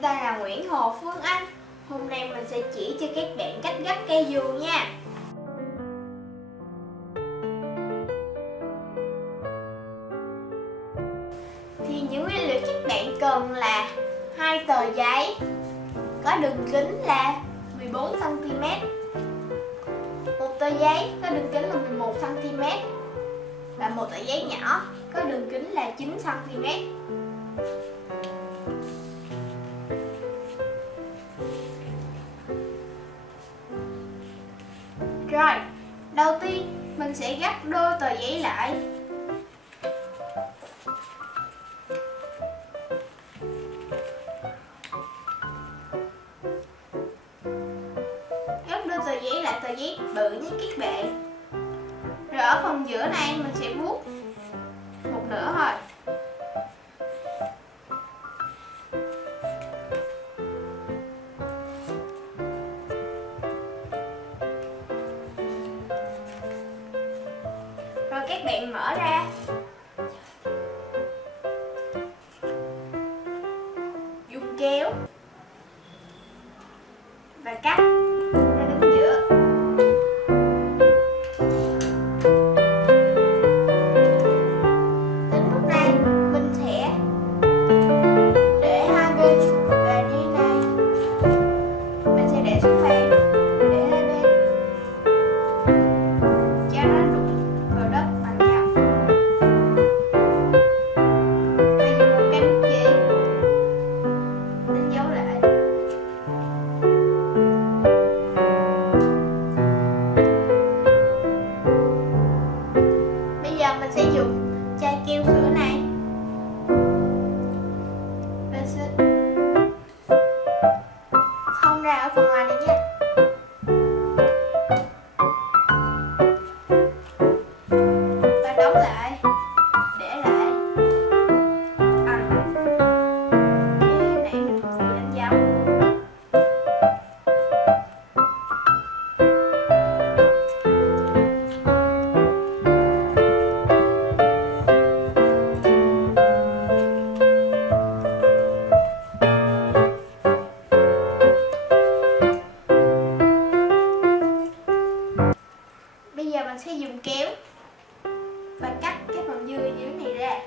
Mình tên là Nguyễn Hồ Phương Anh. Hôm nay mình sẽ chỉ cho các bạn cách gấp cây dù nha. Thì những nguyên liệu các bạn cần là 2 tờ giấy có đường kính là 14 cm, một tờ giấy có đường kính là 11 cm và một tờ giấy nhỏ có đường kính là 9 cm. Rồi, đầu tiên mình sẽ gấp đôi tờ giấy lại. Gấp đôi tờ giấy lại tờ giấy bự nhé các bạn. Rồi ở phần giữa này mình sẽ vuốt một nửa thôi. Rồi các bạn mở ra, dùng kéo và cắt ra đứng giữa. Đến lúc này mình sẽ để hai bên và như này, mình sẽ để xuống bàn, để hai bên cho nó đụng vào đất bằng nhau. Và dùng một cây bút chì đánh dấu lại. Bây giờ mình sẽ dùng chai keo sữa này và sẽ không ra ở phần ngoài này nhé. Và đóng lại, để lại. Cái này mình vừa đánh dấu. Bây giờ mình sẽ dùng kéo và cắt cái phần dư dưới này ra.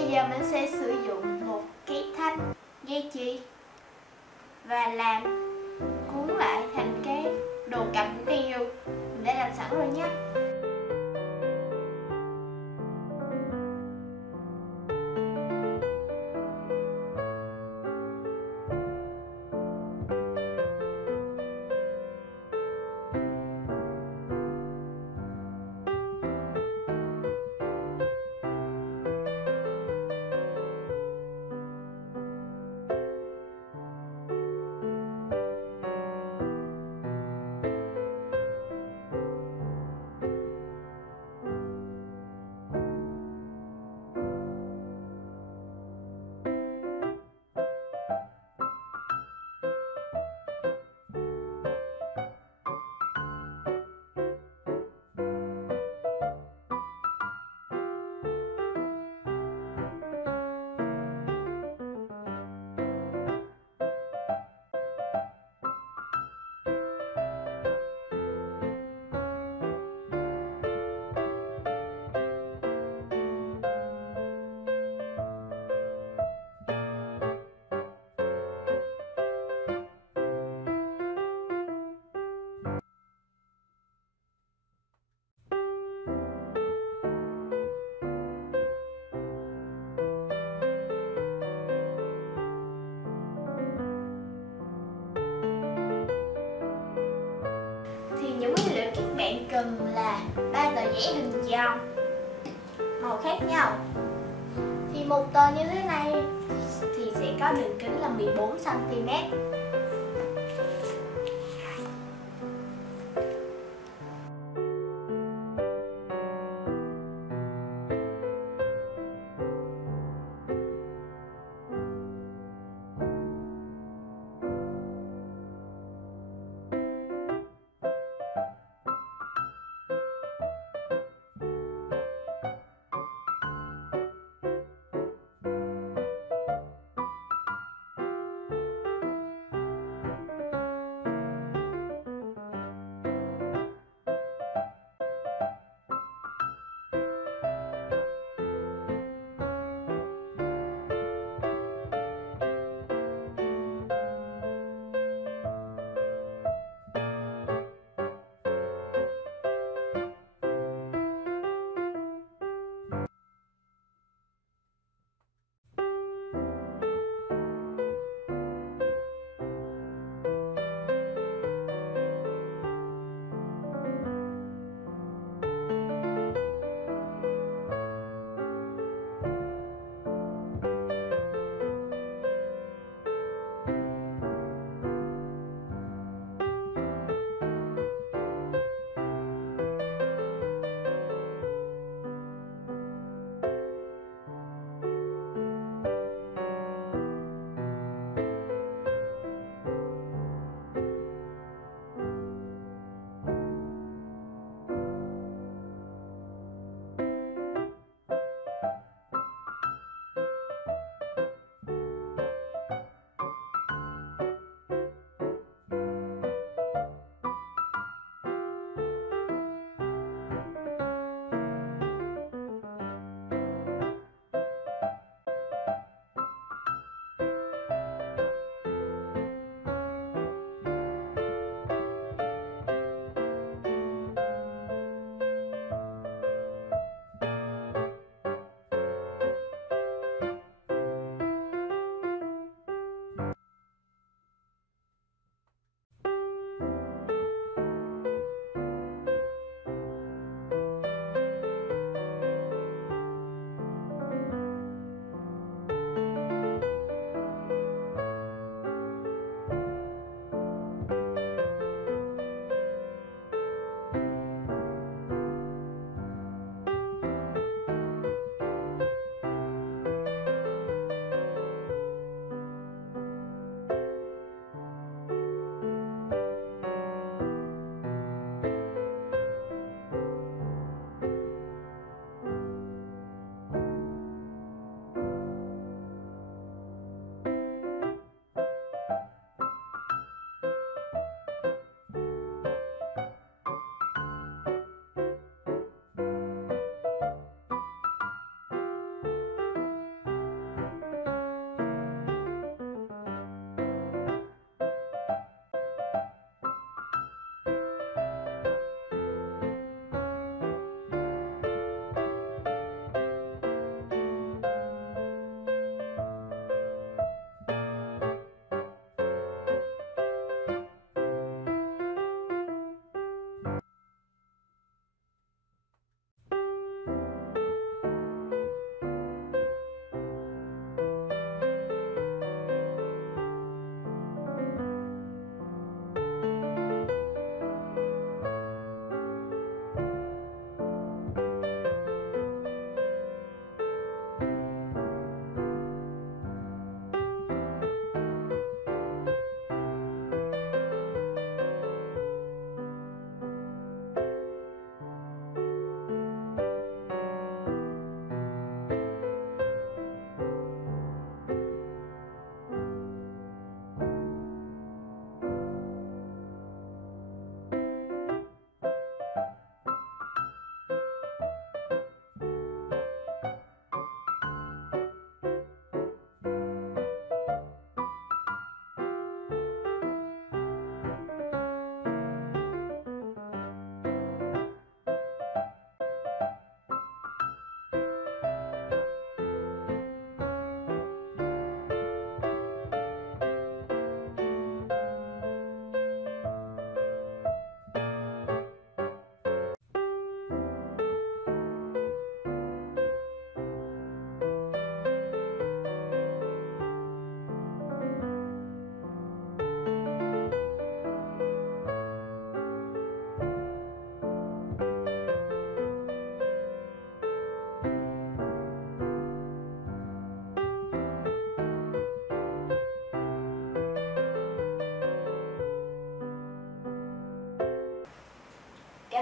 Bây giờ mình sẽ sử dụng một cái thách dây chì và làm cuốn lại thành cái đồ cầm của cây dừa. Mình đã làm sẵn rồi nhé. Những nguyên liệu các bạn cần là 3 tờ giấy hình tròn màu khác nhau. Thì một tờ như thế này thì sẽ có đường kính là 14 cm.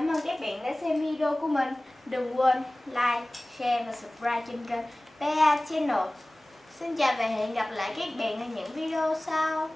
Cảm ơn các bạn đã xem video của mình. Đừng quên like, share và subscribe trên kênh PA Channel. Xin chào và hẹn gặp lại các bạn ở những video sau.